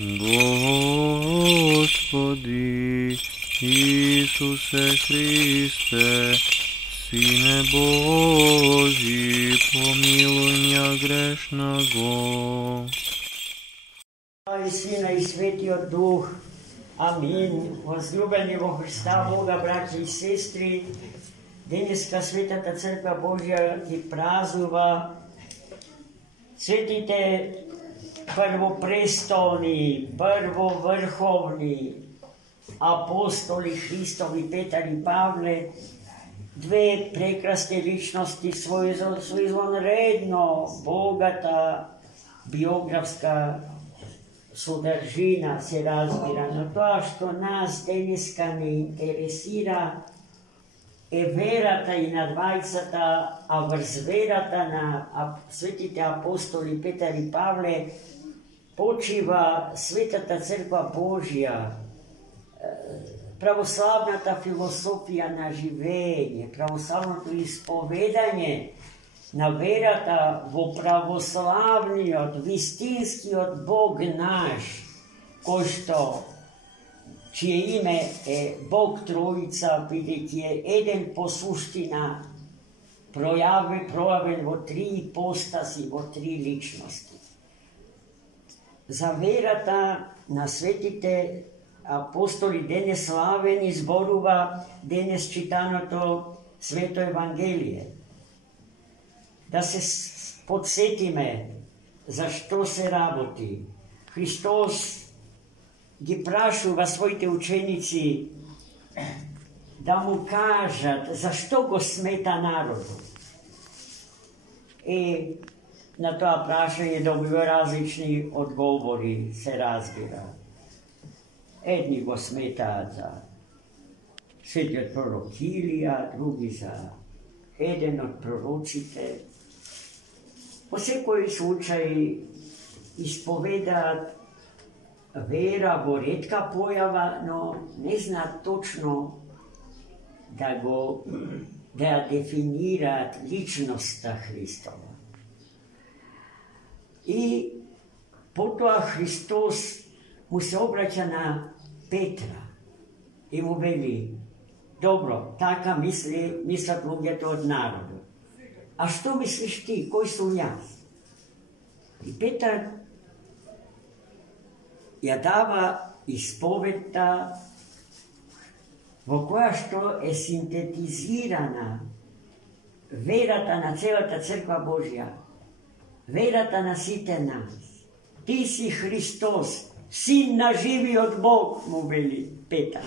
Господи Ісусе Христе, Сине Божий, помилуй меня грешного. И Сина и Светиот Дух. Амин. Возлюбени во Христа Бога, братья и сестри, денеска Светата Църква Божия ги празнува светите първопрестолни, първовърховни апостоли Христови Петър и Павле, две прекрасни личности, своезвънредно богата биографска содржина се разбира, но тоа што нас денеска не интересира е верата и на двајцата, а врз верата на светите апостоли Петар и Павле почива Светата Църква Божия, православната философија на живење, православното исповедање на верата во православниот, вистинскиот Бог наш, кој што чие име е Бог Троица, бидејќи е еден по суштина, пројавен во три ипостаси, во три личности. За верата на светите апостоли денес славени зборува денес читаното Свето Евангелие. Да се подсетиме за што се работи. Христос ги прашува своите ученици да му кажат за што го смета народот. И на тоа прашање добива различни одговори, се разбира. Едни го сметаат за светиот пророк Илија, други за еден од пророците. По секој случај исповедаат вера во ретка појава, но не знаат точно да ја дефинираат личноста Христова. И потоа Христос му се обраќа на Петра и му вели: добро, така мислат луѓето од народот. А што мислиш ти, кој сум јас? И Петар ја дава исповедта во која што е синтетизирана верата на целата Црква Божја, верата на сите нас. Ти си Христос, Син на живиот Бог, му вели Петар.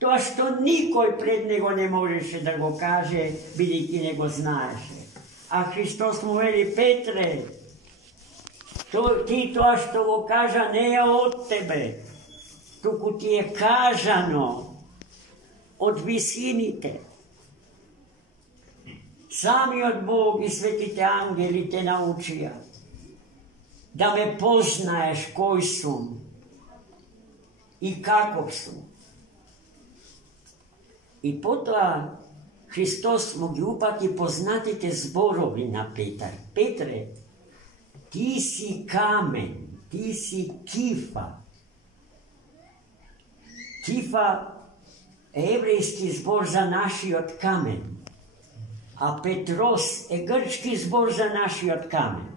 Тоа што никој пред него не можеше да го каже, бидејќи не го знаеше. А Христос му вели: Петре, ти тоа што го кажа не е од тебе, туку ти е кажано од висините. Самиот Бог и светите ангели те научија да ме познаеш кој сум и каков сум. И потоа Христос му ги упати познатите зборови на Петар. Петре, ти си камен, ти си кифа. Кифа е еврејски збор за нашиот камен, а Петрос е грчки збор за нашиот камен.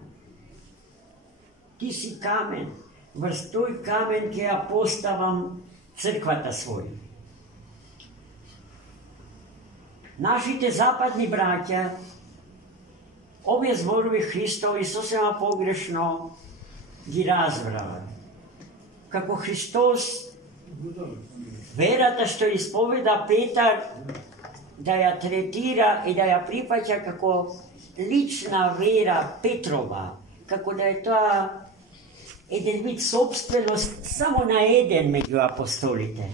Ти си камен, врз тој камен ќе ја поставам црквата своја. Нашите западни браќа овие зборови Христови сосема погрешно ги разбрават. Како Христос верата што исповеда Петар да ја третира и да ја прифаќа како лична вера Петрова, како да е тоа еден вид собственост само на еден меѓу апостолите.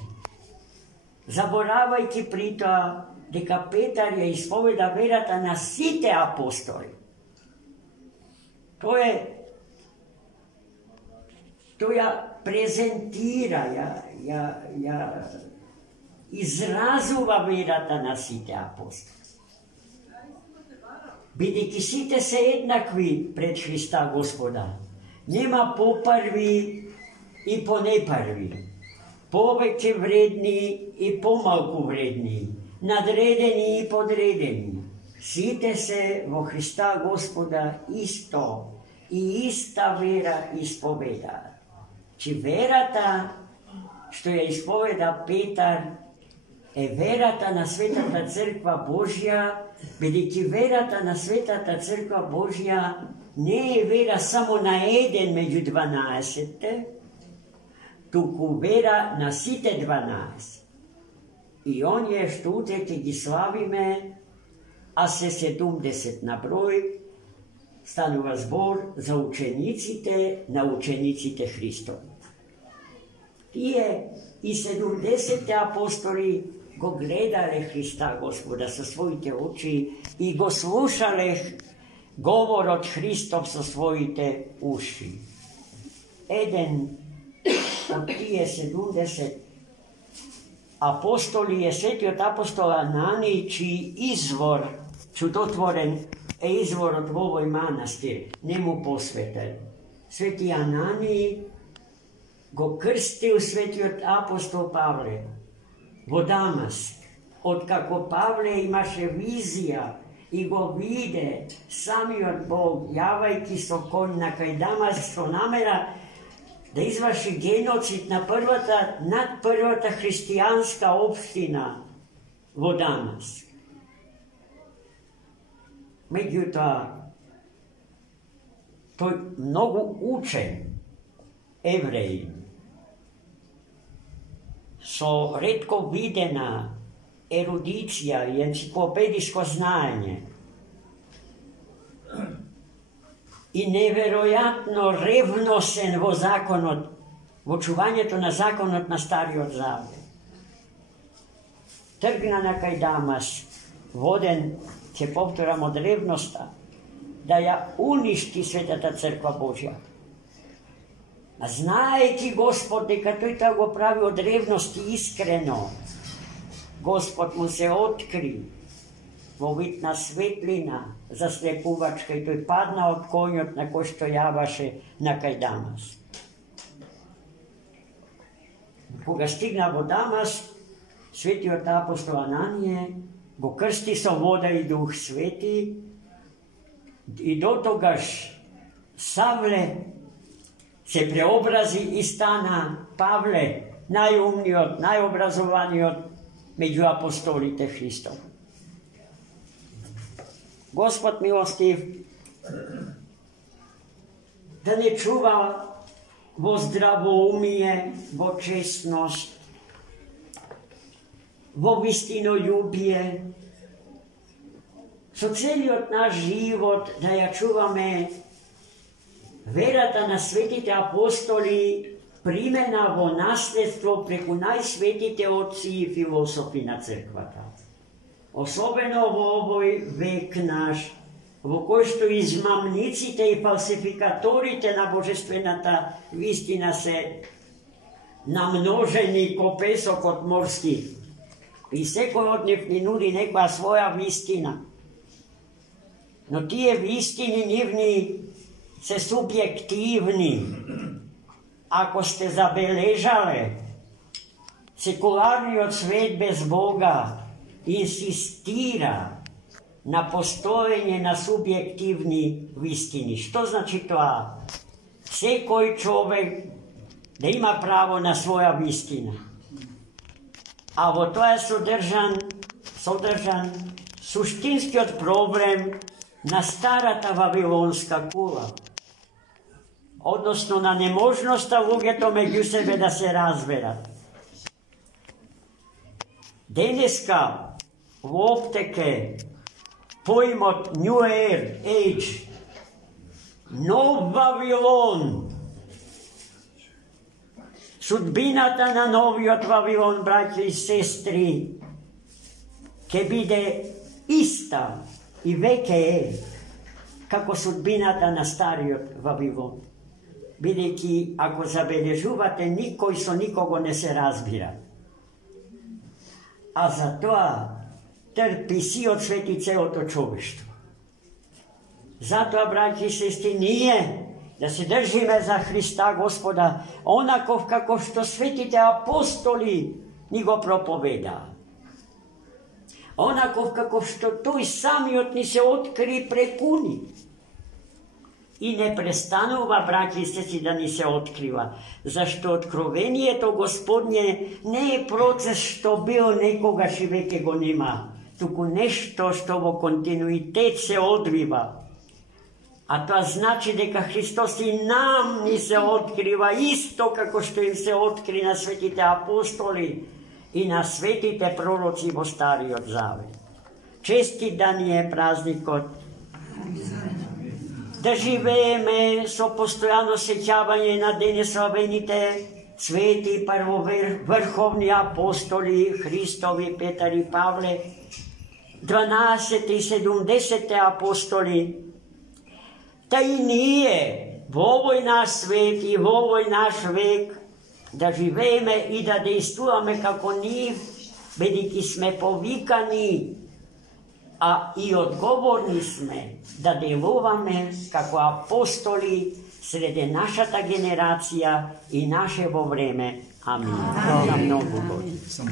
Заборавајќи при тоа дека Петар ја исповеда верата на сите апостоли. Тој ја презентира, ја изразува верата на сите апостоли. Бидејќи сите се еднакви пред Христа Господа. Нема попрви и понепарви, повеќе вредни и помалку вредни, надредени и подредени. Сите се во Христа Господа исто и иста вера исповедаат. Чи верата што ја исповеда Петар е верата на Светата Црква Божја, бидејќи верата на Светата Црква Божја не е вера само на еден меѓу 12, туку вера на сите 12. И оние што утре ќе ги славиме, а се 70 на број, станува збор за учениците на учениците Христови. Тие и 70 апостоли го гледале Христа Господа со своите очи и го слушале говорот Христов со своите уши. Еден од тие 70 апостоли е светиот апостол Ананија, чиј извор, чудотворен, е изворот во овој манастир, не му посветен. Свети Ананија го крстил светиот апостол Павле во Дамаск, откако Павле имаше визија и го виде самиот Бог, јавајќи со конј на кај Дамаск со намера да изврши геноцид над првата христијанска општина во Дамаск. Меѓутоа, тој многу учен евреј, со ретко видена ерудиција и енциклопедиско знаење и неверојатно ревносен во законот, во чувањето на законот на Стариот Завет, тргна на кај Дамаск, воден, ќе повторам, од ревноста, да ја уништи Светата Црква Божја. А знаејќи Господ дека тој тоа го прави од ревност и искрено, Господ му се откри во вид на светлина заслепувачка и тој падна од конјот на кој што јаваше на кај Дамаск. Кога стигна во Дамаск, светиот апостол Ананија го крсти со вода и Дух Свети и дотогаш Савле се преобрази и стана Павле, најумниот, најобразованиот меѓу апостолите Христов. Господ милостив да не чува во здравоумие, во честност, во вистинољубие, со целиот наш живот да ја чуваме верата на светите апостоли, примена во наследство преку најсветите отци и философи на црквата. Особено во овој век наш, во кој што измамниците и фалсификаторите на божествената вистина се намножени ко песокот морски и секој од нив ни нуди некоја своја вистина. Но тие вистини нивни се субјективни. Ако сте забележале, секуларниот свет без Бога инсистира на постоење на субјективни вистини. Што значи тоа? Секој човек да има право на своја вистина. А во тоа е содржан суштинскиот проблем на старата вавилонска кула, односно на неможноста луѓето меѓу себе да се разберат. Денеска во оптеке поимот New Age, нов Вавилон, судбината на новиот Вавилон, браќи и сестри, ќе биде иста и веќе е како судбината на стариот Вавилон. Бидејќи, ако забележувате, никој со никого не се разбира. А за тоа трпи сиот свет и целото човештво. Затоа, браќи и сестри, ние da se držime za Hrista Gospoda, onako kako što svetite apostoli ni go propoveda. Onako kako što той самиот ни се откри преку ни. И не престанува, браќи и сестри, да ни се открива. Зашто откровението Господње не е процес што бил некогаш и веќе го нема, туку нешто што во континуитет се одвива. А тоа значи дека Христос и нам ни се открива исто како што им се откри на светите апостоли и на светите пророци во Стариот Завет. Честит да ни е празникот. Да живееме со постојано сеќавање на денеславените свети првоврховни апостоли Христови, Петар и Павле, 12 и 70 апостоли. Та и ние во овој наш свет и во овој наш век да живееме и да действуваме како нив, бидејќи сме повикани, а и одговорни сме да делуваме како апостоли среде нашата генерација и нашево време. Амин. За многу години.